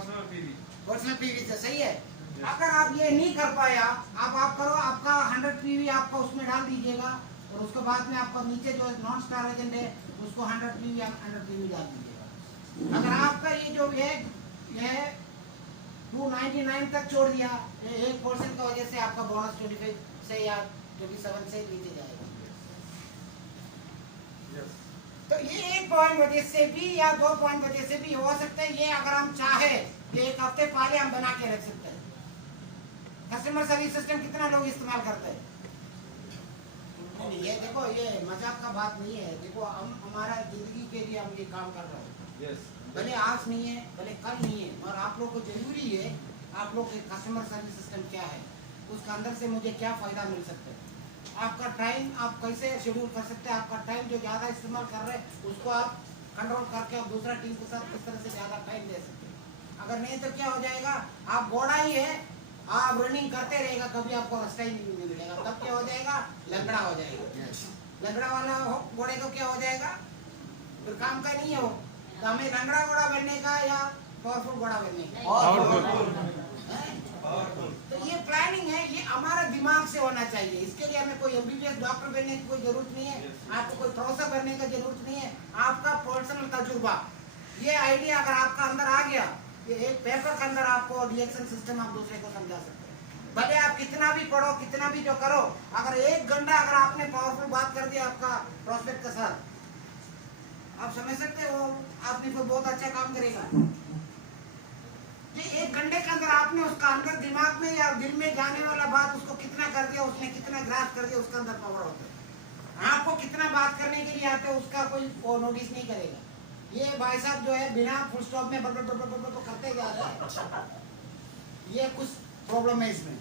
Personal PV से सही है। अगर आप ये नहीं कर पाया, आप करो, आपका 100 पीवी आपका उसमें डाल दीजिएगा और उसके बाद में आपका नीचे जो नॉन स्टार एजेंट है उसको 100 पीवी डाल दीजिएगा। अगर आपका ये जो है 299 तक छोड़ दिया, 1% की वजह से आपका बोनस 25 से या 27 से नीचे जाएगा। तो ये 1 पॉइंट वजह से भी या 2 पॉइंट वजह से भी हो सकता है। ये अगर हम चाहे कि 1 हफ्ते पहले हम बना के रख सकते हैं। कस्टमर सर्विस सिस्टम कितना लोग इस्तेमाल करते हैं? ये देखो, ये मजाक का बात नहीं है। देखो, हम हमारा जिंदगी के लिए हम ये काम कर रहे हैं। भले आज नहीं है, भले कल नहीं है, और आप लोग को जरूरी है आप लोग के कस्टमर सर्विस सिस्टम क्या है, उसका अंदर से मुझे क्या फायदा मिल सकता है, आपका टाइम आप कैसे शेड्यूल कर सकते हैं, आपका टाइम जो ज़्यादा इस्तेमाल कर रहे हैं उसको आप कंट्रोल करके आप दूसरा टीम के साथ किस तरह से ज़्यादा टाइम दे सकते हैं। अगर नहीं तो क्या हो जाएगा, आप घोड़ा ही है, आप रनिंग करते रहेगा, कभी आपको रास्ता ही नहीं मिलेगा। तब क्या हो जाएगा, लंगड़ा हो जाएगा। लंगड़ा वाला घोड़े को क्या हो जाएगा, फिर काम का नहीं है वो। तो हमें लंगड़ा घोड़ा बनने का या पावरफुल घोड़ा बनने का? तो ये प्लानिंग है, ये हमारा दिमाग से होना चाहिए। इसके लिए हमें कोई एमबीबीएस डॉक्टर बनने की कोई जरूरत नहीं है, आपको कोई प्रोफेसर बनने की जरूरत नहीं है। आपका पर्सनल तजुर्बा, ये आइडिया अगर आपका अंदर आ गया, ये एक पेपर के अंदर आपको रिएक्शन सिस्टम आप दूसरे को समझा सकते हैं। भले आप कितना भी पढ़ो, कितना भी जो करो, अगर 1 घंटा अगर आपने पावरफुल बात कर दिया आपका प्रोस्पेक्ट के साथ, आप समझ सकते हो आपने फिर बहुत अच्छा काम करेगा। ये 1 घंटे के अंदर आपने उसका अंदर दिमाग में या दिल में जाने वाला बात उसको कितना कर दिया, उसने कितना ग्रास कर दिया, उसका अंदर पावर होता है। आपको कितना बात करने के लिए आते हैं उसका कोई वो नोटिस नहीं करेगा। ये भाई साहब जो है बिना फुल स्टॉप में बड़ करते जा रहे हैं, ये कुछ प्रॉब्लम है इसमें।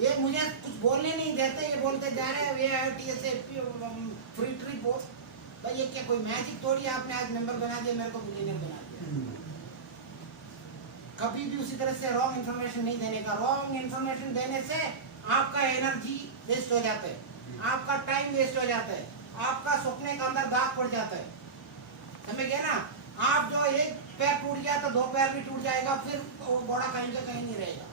ये मुझे कुछ बोलने नहीं देते, ये बोलते जा रहे हैं ये टीएसए फ्री ट्री पोस्ट। भाई ये क्या कोई मैजिक थोड़ी आपने आज मेंबर बना दिया, मेरे को मिलियनर बना दिया। कभी भी उसी तरह से रॉन्ग इन्फॉर्मेशन नहीं देने का। रॉन्ग इन्फॉर्मेशन देने से आपका एनर्जी वेस्ट हो जाता है, आपका टाइम वेस्ट हो जाता है, आपका सपने का अंदर दाग पड़ जाता है। समझ गए ना? आप जो एक पैर टूट गया तो 2 पैर भी टूट जाएगा, फिर वो घोड़ा कहीं का कहीं नहीं रहेगा।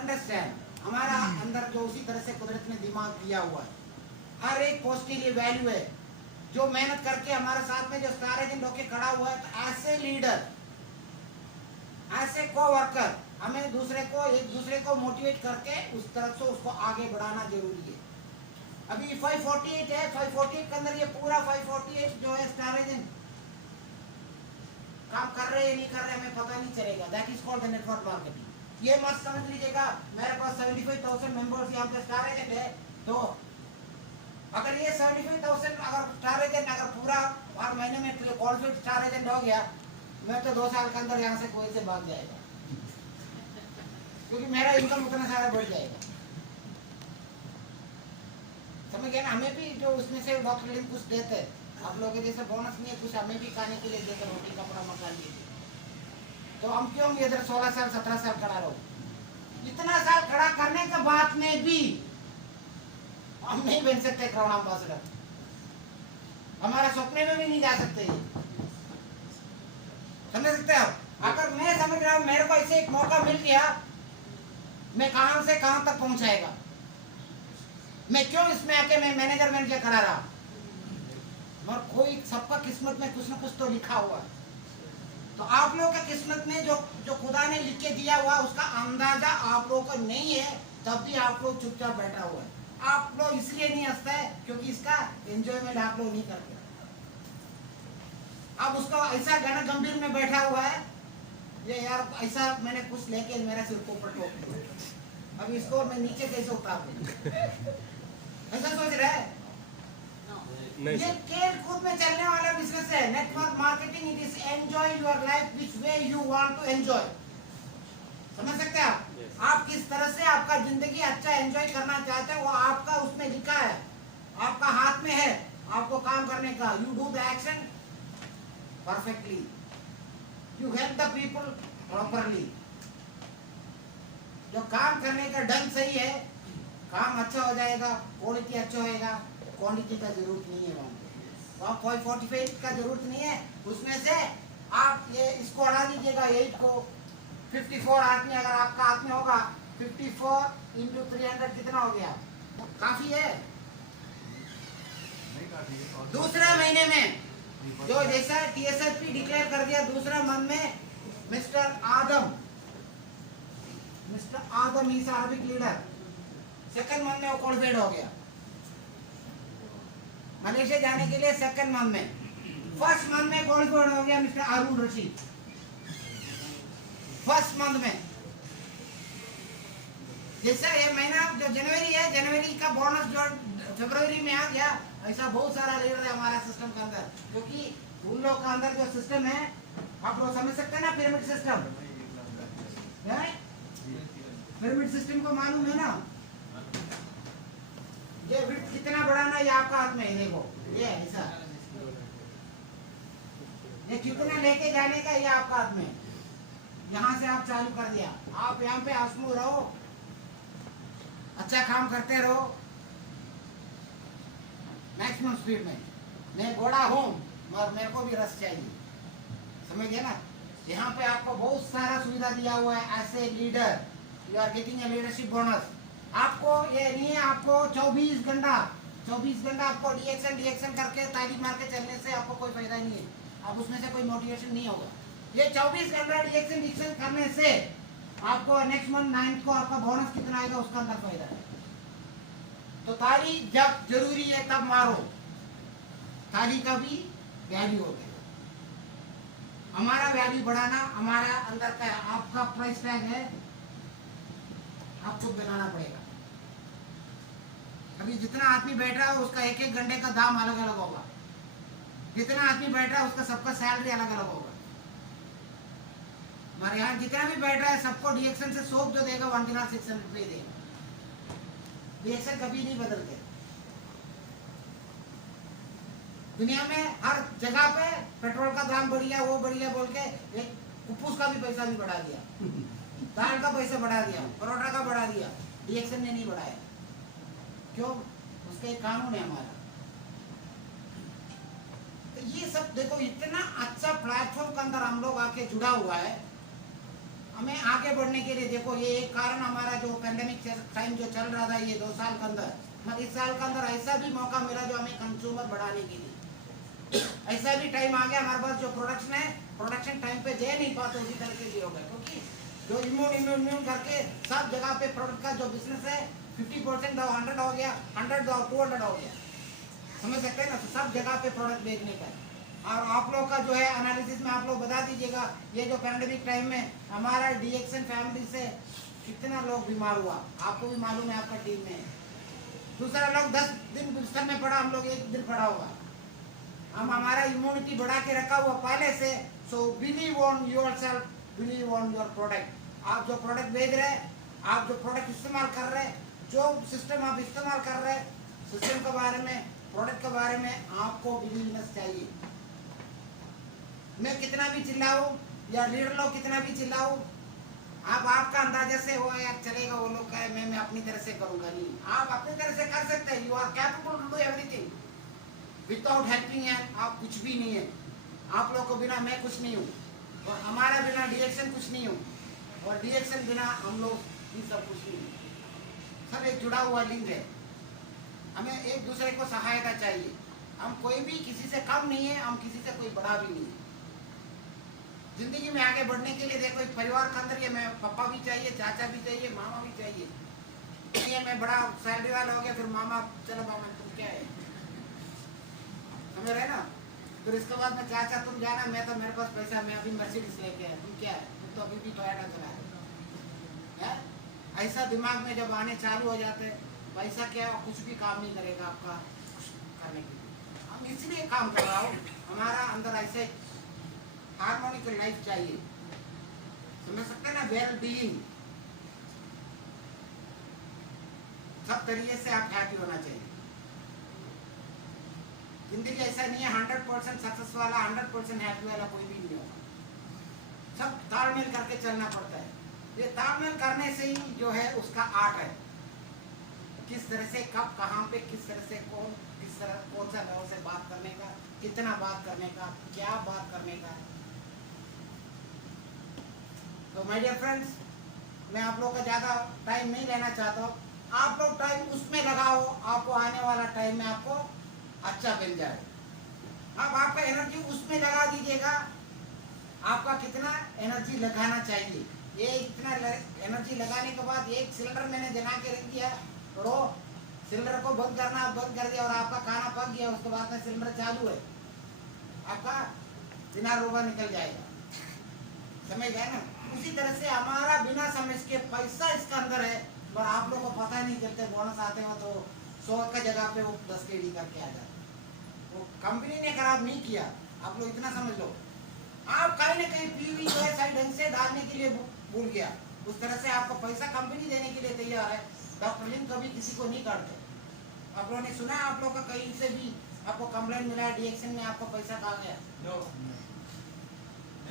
अंडरस्टैंड? हमारा अंदर जो उसी तरह से कुदरत ने दिमाग दिया हुआ है, हर एक पोस्ट के लिए वैल्यू है। जो मेहनत करके हमारे साथ में जो स्टार एजेंट होके खड़ा हुआ है, तो ऐसे लीडर, ऐसे को-वर्कर, हमें एक दूसरे को मोटिवेट करके उस तरफ से उसको आगे बढ़ाना जरूरी है। अभी 548 है, 548 के अंदर ये पूरा 548 जो है स्टार एजेंट काम कर रहे हैं नहीं कर रहे हमें पता नहीं चलेगा। That is called the network marketing. ये मत समझ लीजिएगा मेरे पास 75,000 मेंबर्स यहाँ पे स्टार एजेंट है, तो अगर ये 75,000 अगर स्टार एजेंट अगर पूरा हर महीने में क्वालिफाइड स्टार एजेंट हो गया, मैं तो 2 साल के अंदर यहाँ से कोई से भाग जाएगा, क्योंकि मेरा इनकम उतना सारा बढ़ जाएगा। समझ गए ना? हमें भी जो उसमें से डॉक्टर कुछ देते हैं, आप लोगों के जैसे बोनस नहीं है, कुछ हमें भी खाने के लिए देते, रोटी कपड़ा मकान के लिए। तो हम क्यों इधर 16 साल 17 साल खड़ा रहो? इतना साल खड़ा करने के बाद में भी हम नहीं बन सकते क्राउन एम्बेसडर, हमारा सपने में भी नहीं जा सकते। समझ सकते हो? अगर मैं समझ रहा हूँ मेरे को ऐसे एक मौका मिल गया, मैं कहां से कहां तक पहुंचाएगा, मैं क्यों इसमें आके मैं मैनेजर बन के खड़ा रहा? और कोई सबका किस्मत में कुछ ना कुछ तो लिखा हुआ है। तो आप लोगों का किस्मत में जो खुदा ने लिख के दिया हुआ उसका अंदाजा आप लोगों को नहीं है, तब भी आप लोग चुपचाप बैठा हुआ है। आप लोग इसलिए नहीं हंसते हैं क्योंकि इसका एंजॉयमेंट आप लोग नहीं करते। अब उसका ऐसा गाना गंभीर में बैठा हुआ है, ये यार ऐसा मैंने कुछ लेके मेरा सिर को ऊपर टोक दिया, अब इसको मैं नीचे कैसे उतार दूं? ऐसा सोच रहा है? ये खेल कूद में चलने वाला बिजनेस है। Network marketing it is enjoy your life which way you want to enjoy. समझ सकते हैं आप? आप किस तरह से आपका जिंदगी अच्छा एंजॉय करना चाहते हैं वो आपका उसमें लिखा है, आपका हाथ में है आपको काम करने का। You do the action perfectly, you help the people properly. जो काम करने का ढंग सही है, काम अच्छा हो जाएगा, क्वालिटी अच्छा होएगा, क्वांटिटी का जरूरत नहीं है वहां पे। वहाँ 45 का जरूरत नहीं है, उसमें से आप ये इसको हटा दीजिएगा 8 को, 54 आदमी अगर आपका आदमी होगा 54 इंटू 300 कितना हो गया? काफी है। दूसरे महीने में जो जैसा TSFP डिक्लेयर कर दिया दूसरा मंथ में mister Adam is Arabic leader, second month में वो क्वालिफाइड हो गया मलेशिया जाने के लिए। सेकंड मंथ में, फर्स्ट मंथ में क्वालिफाइड हो गया mister Arun Rashid, first month में। जैसा ये महीना जो जनवरी है, जनवरी का बोनस जो फरवरी में आ गया, ऐसा बहुत सारा लीडर है हमारा सिस्टम के अंदर, क्योंकि उन लोग का अंदर जो सिस्टम है आप लोग समझ सकते हैं ना, पिरामिड सिस्टम है। पिरामिड सिस्टम को मालूम है ना, ये विड्थ कितना बढ़ाना ये आपका हाथ में है। देखो ये ऐसा, ये कितना लेके जाने का ये आपका हाथ में। यहाँ से आप चालू कर दिया, आप यहाँ पे आसमू रहो, अच्छा काम करते रहो मैक्सिमम स्पीड में। मैं घोड़ा हूँ मगर मेरे को भी रस चाहिए, समझ गए ना। यहाँ पे आपको बहुत सारा सुविधा दिया हुआ है as a leader, you are getting a leadership bonus. आपको ये नहीं है आपको 24 घंटा आपको डीएक्शन करके तारीफ मार के चलने से आपको कोई फायदा नहीं है, अब उसमें से कोई मोटिवेशन नहीं होगा। ये 24 घंटा डीएक्शन करने से आपको नेक्स्ट मंथ 9 को आपका बोनस कितना आएगा उसका अंदर फायदा है। तो ताली जब जरूरी है तब मारो, ताली का भी वैल्यू होता है। हमारा वैल्यू बढ़ाना हमारा अंदर का, आपका प्राइस टैग है, आपको बनाना पड़ेगा। अभी जितना आदमी बैठ रहा है उसका एक एक घंटे का दाम अलग अलग होगा, जितना आदमी बैठ रहा है उसका सबका सैलरी अलग अलग होगा। हमारे यहाँ जितना भी बैठ रहा है सबको डीएक्शन से सोप जो देगा 1,600 रुपये देगा। डीएक्शन कभी नहीं बदलते दुनिया में, हर जगह पे पेट्रोल का दाम बढ़िया वो बढ़िया बोल के एक कुप्पूस का भी पैसा भी बढ़ा दिया, दाल का पैसा बढ़ा दिया, परोठा का बढ़ा दिया, डीएक्शन ने नहीं बढ़ाया। क्यों? उसका एक कानून है हमारा। तो ये सब देखो, इतना अच्छा प्लेटफॉर्म के अंदर हम लोग आके जुड़ा हुआ है, हमें आगे बढ़ने के लिए। देखो ये एक कारण हमारा जो पेंडेमिक टाइम जो चल रहा था ये 2 साल के अंदर, मगर इस साल के अंदर ऐसा भी मौका मिला जो हमें कंज्यूमर बढ़ाने के लिए ऐसा भी टाइम आ गया हमारे पास। जो प्रोडक्शन है, प्रोडक्शन टाइम पे दे नहीं पाते उसी तरह से होगा, क्योंकि जो इम्यून करके सब जगह पे प्रोडक्ट का जो बिजनेस है 50% दो 100 हो गया, 100 दो 200 हो गया, समझ सकते हैं ना। तो सब जगह पे प्रोडक्ट बेचने का है। और आप लोग का जो है एनालिसिस में आप लोग बता दीजिएगा, ये जो पैंडेमिक टाइम में हमारा डीएक्शन फैमिली से कितना लोग बीमार हुआ, आपको भी मालूम है, आपका टीम में। दूसरा लोग 10 दिन बिस्तर में पड़ा, हम लोग 1 दिन पड़ा हुआ। हम हमारा इम्यूनिटी बढ़ा के रखा हुआ पहले से। So believe on yourself, believe on your product. आप जो प्रोडक्ट बेच रहे हैं, आप जो प्रोडक्ट इस्तेमाल कर रहे हैं, जो सिस्टम आप इस्तेमाल कर रहे हैं, सिस्टम के बारे में, प्रोडक्ट के बारे में आपको बिलीवनेस चाहिए। मैं कितना भी चिल्लाऊं या लीडर लोग कितना भी चिल्लाऊं, आप आपका अंदाजा से हो यार चलेगा, वो लोग कहे मैं अपनी तरह से करूंगा, नहीं। आप अपनी तरह से कर सकते हैं। You are capable to do everything without helping hand. आप कुछ भी नहीं है, आप लोग को बिना मैं कुछ नहीं हूँ, और हमारा बिना डीएक्शन कुछ नहीं हूँ, और डीएक्शन बिना हम लोग भी सब कुछ नहीं है। सब एक जुड़ा हुआ लिंक है। हमें एक दूसरे को सहायता चाहिए। हम कोई भी किसी से कम नहीं है, हम किसी से कोई बड़ा भी नहीं है। जिंदगी में आगे बढ़ने के लिए देखो, एक परिवार के अंदर ये मैं पापा भी चाहिए, चाचा भी चाहिए, मामा भी चाहिए। ये मैं बड़ा सैलरी वाला हो गया, फिर मामा, चलो मामा तुम क्या है, समझ रहे ना। फिर इसके बाद में चाचा तुम जाना, मैं तो मेरे पास पैसा, मैं अभी मर्सिडीज लेके आया, तुम क्या है, तुम तो अभी भी टोयोटा चला है। ऐसा दिमाग में जब आने चालू हो जाते, पैसा क्या कुछ भी काम नहीं करेगा आपका करने के लिए। हम इसलिए काम कर रहा हूँ, हमारा अंदर ऐसे हार्मोनिक लाइफ चाहिए, समझ सकते ना, वेल बीइंग, सब तरीके से आप हैप्पी होना चाहिए। जिंदगी ऐसा नहीं है 100% सक्सेस वाला, 100% हैप्पी वाला कोई भी नहीं होगा। सब तालमेल करके चलना पड़ता है। ये तालमेल करने से ही जो है उसका आर्ट है, किस तरह से कब कहाँ पे किस तरह से कौन सा लेवल से बात करने का, कितना बात करने का, क्या बात करने का, तो माय डियर फ्रेंड्स, मैं आप लोग का ज़्यादा टाइम नहीं लेना चाहता हूँ। आप लोग टाइम उसमें लगाओ, आपको आने वाला टाइम में आपको अच्छा बन जाए। अब आपका एनर्जी उसमें लगा दीजिएगा, आपका कितना एनर्जी लगाना चाहिए। ये इतना एनर्जी लगाने के बाद एक सिलेंडर मैंने जला के रख दिया और वो सिलेंडर को बंद कर दिया और आपका खाना पक गया, उसके बाद में सिलेंडर चालू है, आपका बिना रोगा निकल जाएगा। समझ गए ना? उसी तरह से हमारा बिना समझ के पैसा इसका अंदर है और आप लोगों को पता नहीं चलते। बोनस आते हो तो 100 का जगह पे वो 10 KD करके आ जाते। वो कंपनी ने खराब नहीं किया, आप लोग इतना समझ लो। आप कहीं ना कहीं पीवी जो है सही ढंग से डालने के लिए भूल गया, उस तरह से आपको पैसा कंपनी देने के लिए तैयार है। डॉक्टर लिम कभी किसी को नहीं काटते। आप लोगों ने सुना है, आप लोग का कहीं से भी आपको कंप्लेंट मिला है डीएक्शन में आपको पैसा कहा गया?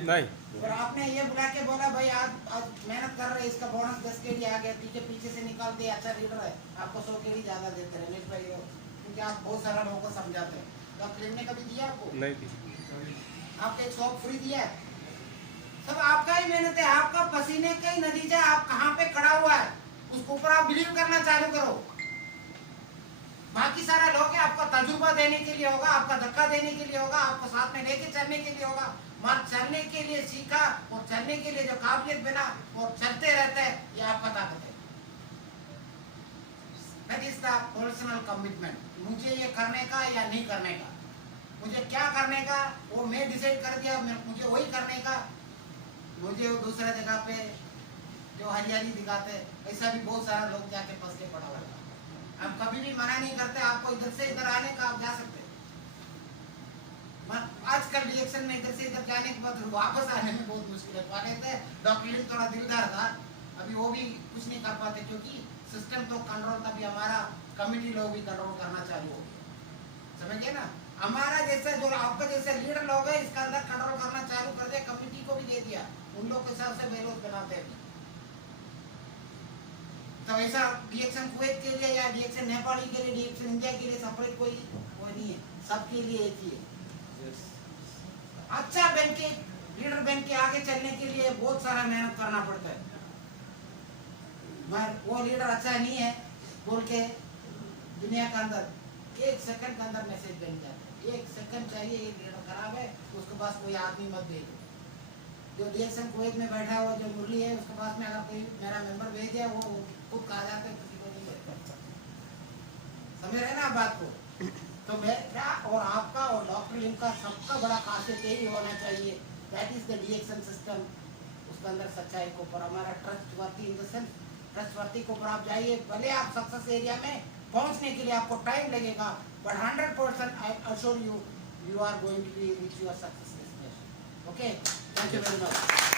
नहीं। और आपने ये बुला के बोला भाई आज मेहनत कर रहे, इसका बोनस 10 KD आ गया, पीछे से निकाल दिया, अच्छा लीडर है, आपको 100 KD ज्यादा देते रहे भाई, क्योंकि आप बहुत सारा लोगों को समझाते हैं। डॉक्टर लिम ने कभी दिया आपको? नहीं दी। आपको एक शॉप फ्री दिया है? सब आपका ही मेहनत है, आपका पसीने का ही नतीजा। आप कहाँ पे खड़ा हुआ है उसके ऊपर आप बिलीव करना चालू करो। बाकी सारा लोग है, आपका तजुर्बा देने के लिए होगा, आपका धक्का देने के लिए होगा, आपको साथ में लेके चलने के लिए होगा। मार चलने के लिए सीखा और चलने के लिए जो काबिलियत बना और चलते रहते हैं, ये आपका ताकत है। That is the personal commitment. मुझे ये करने का या नहीं करने का, मुझे क्या करने का वो मैं डिसाइड कर दिया, मुझे वही करने का। मुझे वो दूसरा जगह पे जो हरियाली दिखाते हैं, ऐसा भी बहुत सारा लोग जाके फंस के पड़ा हुआ है। हम कभी भी मना नहीं करते आपको इधर से इधर आने का, आप जा सकते। आजकल रिएक्शन में इधर से इधर जाने के बाद वापस आने में बहुत मुश्किल है। पहले थे डॉक्टर लिम थोड़ा दिलदार था, अभी वो भी कुछ नहीं कर पाते क्योंकि सिस्टम तो कंट्रोल, तभी हमारा कमिटी लोग भी कंट्रोल करना चालू हो गया। समझिए ना, हमारा जैसा जो आपका जैसे लीडर लोग है इसका अंदर कंट्रोल करना चालू कर दिया, कमिटी को भी दे दिया, उन लोग के हिसाब से बेरोज बनाते हैं। तो ऐसा रिएक्शन कुवैत के लिए या रिएक्शन नेपाली के लिए, रिएक्शन इंडिया के लिए सेपरेट कोई नहीं है, सबके लिए एक ही है। अच्छा बन के लीडर बन के आगे चलने के लिए बहुत सारा मेहनत करना पड़ता है। मगर वो लीडर अच्छा नहीं है बोल के दुनिया के अंदर 1 सेकंड के अंदर मैसेज बन जाता है। 1 सेकंड चाहिए, ये लीडर खराब है, उसके पास कोई आदमी मत भेजो। जो रिएक्शन कुवैत में बैठा हुआ जो मुरली है, उसके पास में अगर कोई मेरा मेंबर भेज दिया, वो खुद कहा जाता है, किसी को नहीं भेजता। समझ रहे ना आप बात को? तो मेरा और आपका और डॉक्टर लिम का सबका बड़ा खासियत यही होना चाहिए, that is the reaction system. उसके अंदर सच्चाई के ऊपर हमारा trustworthy in the sense, trustworthy के ऊपर आप जाइए। भले आप सक्सेस एरिया में पहुंचने के लिए आपको टाइम लगेगा, but 100% I assure you, you are going to reach your success destination. Okay, thank you very much.